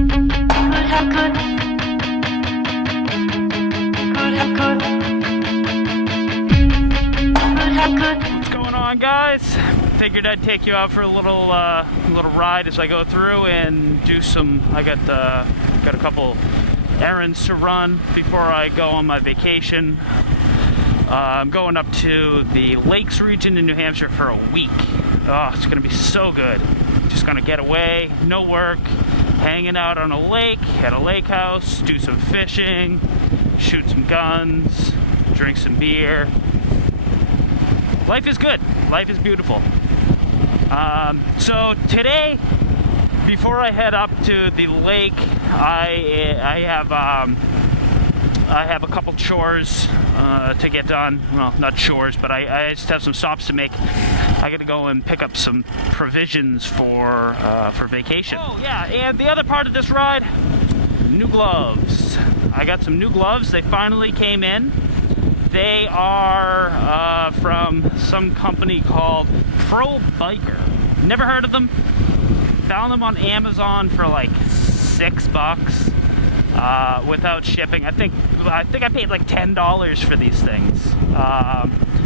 What's going on, guys? Figured I'd take you out for a little ride as I go through and do some. I got a couple errands to run before I go on my vacation. I'm going up to the Lakes region in New Hampshire for a week. Oh, it's gonna be so good. Just gonna get away, no work, hanging out on a lake, at a lake house, do some fishing, shoot some guns, drink some beer. Life is good. Life is beautiful. So today, before I head up to the lake, I have a couple chores to get done. Well, not chores, but I just have some stops to make. I got to go and pick up some provisions for vacation. Oh yeah, and the other part of this ride, new gloves. I got some new gloves. They finally came in. They are from some company called Pro Biker. Never heard of them. Found them on Amazon for like $6 without shipping. I think I paid like $10 for these things.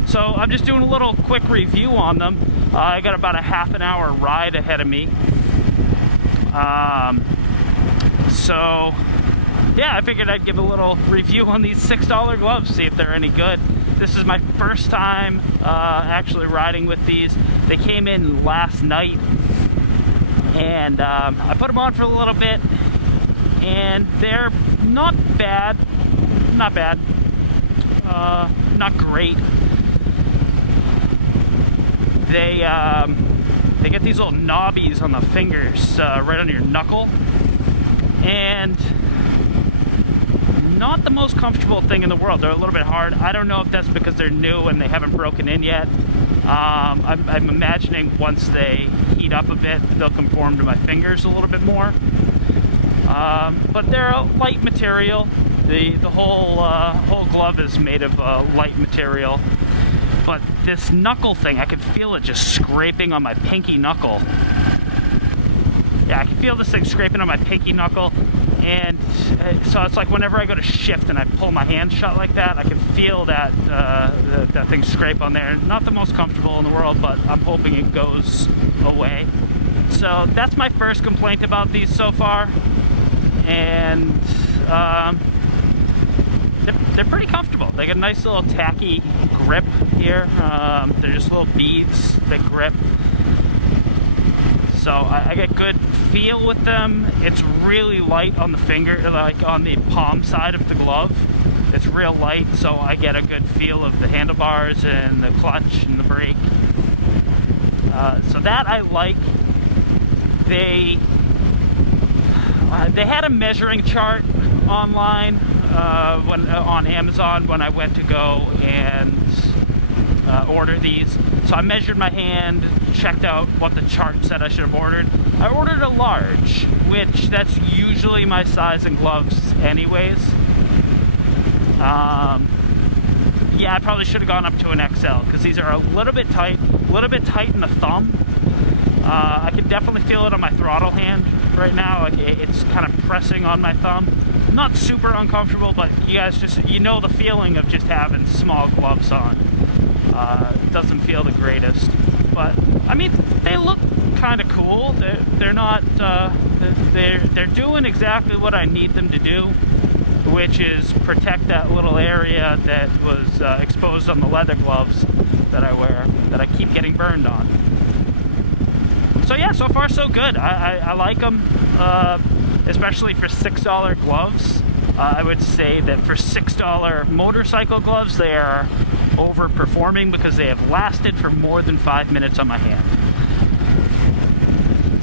So I'm just doing a little quick review on them. I got about a half an hour ride ahead of me. So yeah, I figured I'd give a little review on these $6 gloves, see if they're any good. This is my first time actually riding with these. They came in last night, and I put them on for a little bit, and they're not bad. Not bad. Not great. They get these little knobbies on the fingers, right on your knuckle, and not the most comfortable thing in the world. They're a little bit hard. I don't know if that's because they're new and they haven't broken in yet. I'm imagining once they heat up a bit, they'll conform to my fingers a little bit more. But they're a light material. The whole glove is made of light material. But this knuckle thing, I can feel it just scraping on my pinky knuckle. Yeah, I can feel this thing scraping on my pinky knuckle. And so it's like whenever I go to shift and I pull my hand shut like that, I can feel that that thing scrape on there. Not the most comfortable in the world, but I'm hoping it goes away. So that's my first complaint about these so far. And they're pretty comfortable. They got a nice little tacky grip here. They're just little beads that grip. So I get good feel with them. It's really light on the finger, like on the palm side of the glove. It's real light, so I get a good feel of the handlebars and the clutch and the brake. So that I like. They had a measuring chart online on Amazon when I went to go and order these. So I measured my hand, checked out what the chart said I should have ordered. I ordered a large, which that's usually my size in gloves anyways. Yeah, I probably should have gone up to an XL because these are a little bit tight in the thumb. I can definitely feel it on my throttle hand right now. Like it's kind of pressing on my thumb. Not super uncomfortable, but you guys you know the feeling of just having small gloves on. It doesn't feel the greatest, but I mean they look kind of cool. They're not they're doing exactly what I need them to do, which is protect that little area that was exposed on the leather gloves that I wear, that I keep getting burned on. So yeah, so far so good. I like them, especially for $6 gloves. I would say that for $6 motorcycle gloves, they are overperforming because they have lasted for more than 5 minutes on my hand.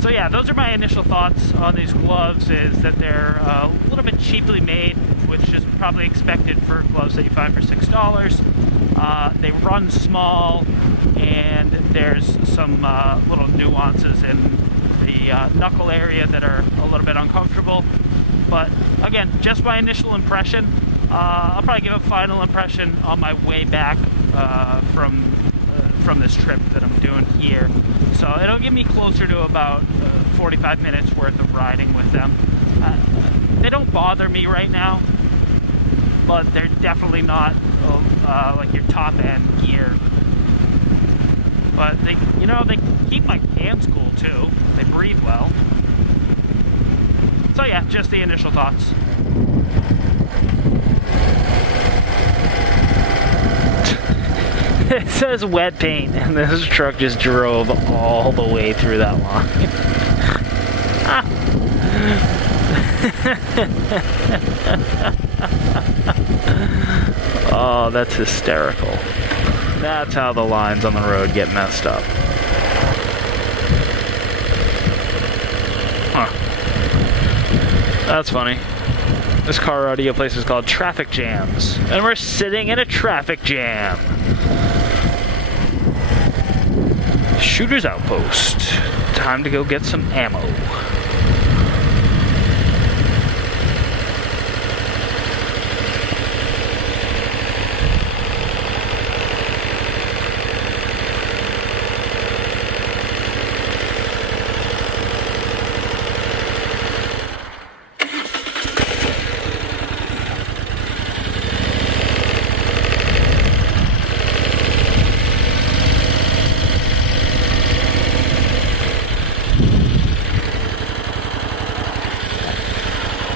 So yeah, those are my initial thoughts on these gloves, is that they're a little bit cheaply made, which is probably expected for gloves that you find for $6. They run small, and there's some little nuances in the knuckle area that are a little bit uncomfortable. But again, just my initial impression. I'll probably give a final impression on my way back from this trip that I'm doing here. So it'll get me closer to about 45 minutes worth of riding with them. bother me right now, but they're definitely not like your top end gear. But they, you know, they keep my hands cool too. They breathe well. So yeah, just the initial thoughts. It says wet paint, and this truck just drove all the way through that line. Oh, that's hysterical. That's how the lines on the road get messed up. Huh. That's funny. This car audio place is called Traffic Jams, and we're sitting in a traffic jam. Shooter's Outpost. Time to go get some ammo.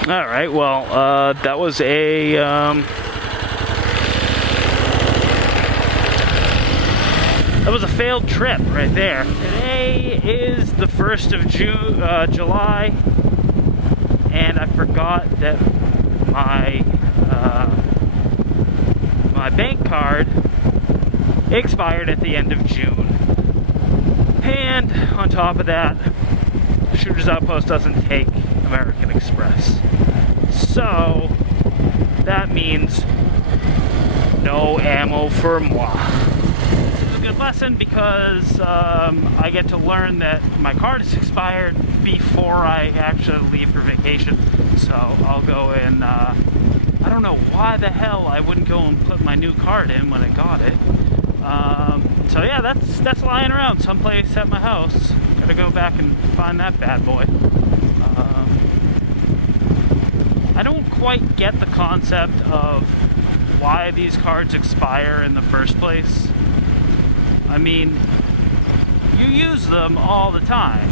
All right, well, that was a failed trip right there. Today is the 1st of July, and I forgot that my my bank card expired at the end of June. And on top of that, Shooter's Outpost doesn't take American Express. So that means no ammo for moi. It's a good lesson because I get to learn that my card is expired before I actually leave for vacation. So I'll go and I don't know why the hell I wouldn't go and put my new card in when I got it. So yeah, that's lying around someplace at my house. Gotta go back and find that bad boy. I don't quite get the concept of why these cards expire in the first place. I mean, you use them all the time,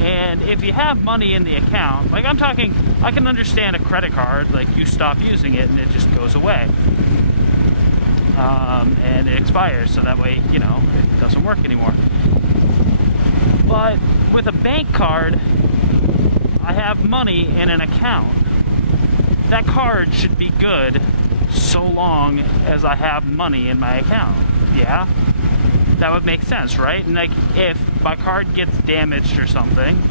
and if you have money in the account, like I'm talking, I can understand a credit card, like you stop using it and it just goes away. And it expires, so that way, you know, it doesn't work anymore. But with a bank card, I have money in an account. That card should be good so long as I have money in my account. Yeah? That would make sense, right? And like, if my card gets damaged or something,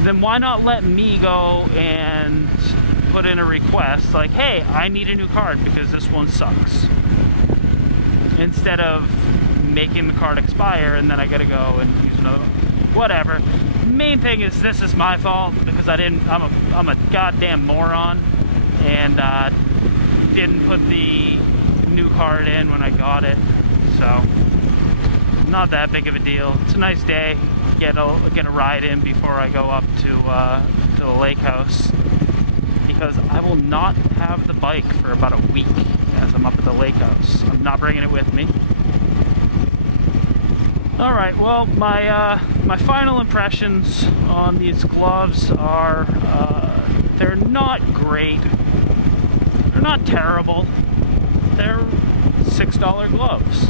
then why not let me go and put in a request like, hey, I need a new card because this one sucks. Instead of making the card expire and then I gotta go and use another one. Whatever. Main thing is this is my fault because I'm a goddamn moron and didn't put the new card in when I got it. So not that big of a deal. It's a nice day. Get a ride in before I go up to the lake house because I will not have the bike for about a week as I'm up at the lake house. I'm not bringing it with me. All right, well, my final impressions on these gloves are they're not great. They're not terrible. They're $6 gloves.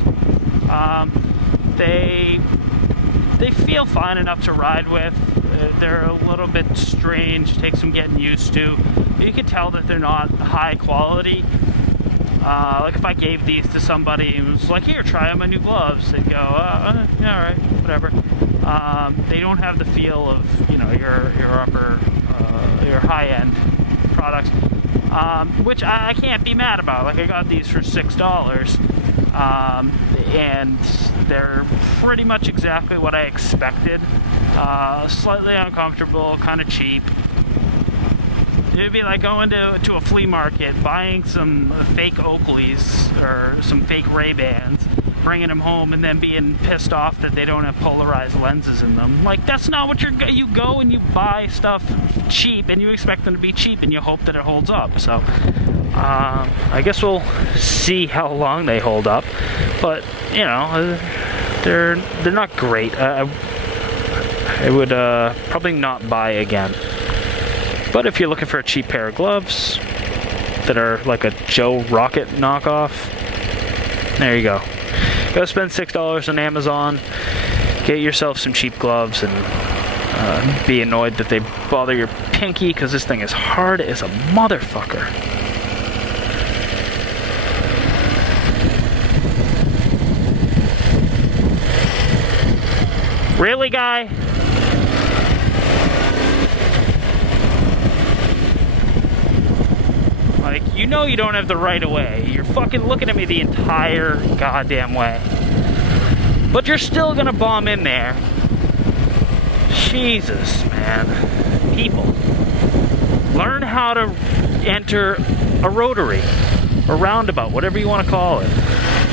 They feel fine enough to ride with. They're a little bit strange, take some getting used to. You can tell that they're not high quality. Like if I gave these to somebody and was like, here, try on my new gloves, they'd go, yeah, all right, whatever. They don't have the feel of, you know, your upper, your high-end products, which I can't be mad about. Like I got these for $6, and they're pretty much exactly what I expected. Slightly uncomfortable, kind of cheap. It'd be like going to a flea market, buying some fake Oakleys or some fake Ray-Bans, bringing them home and then being pissed off that they don't have polarized lenses in them. Like, that's not what you go and you buy stuff cheap and you expect them to be cheap and you hope that it holds up. So I guess we'll see how long they hold up, but you know, they're not great. I would probably not buy again. But if you're looking for a cheap pair of gloves that are like a Joe Rocket knockoff, there you go. Go spend $6 on Amazon, get yourself some cheap gloves, and be annoyed that they bother your pinky, because this thing is hard as a motherfucker. Really, guy? Like, you know you don't have the right of way. You're fucking looking at me the entire goddamn way. But you're still gonna bomb in there. Jesus, man. People. Learn how to enter a rotary, a roundabout, whatever you want to call it.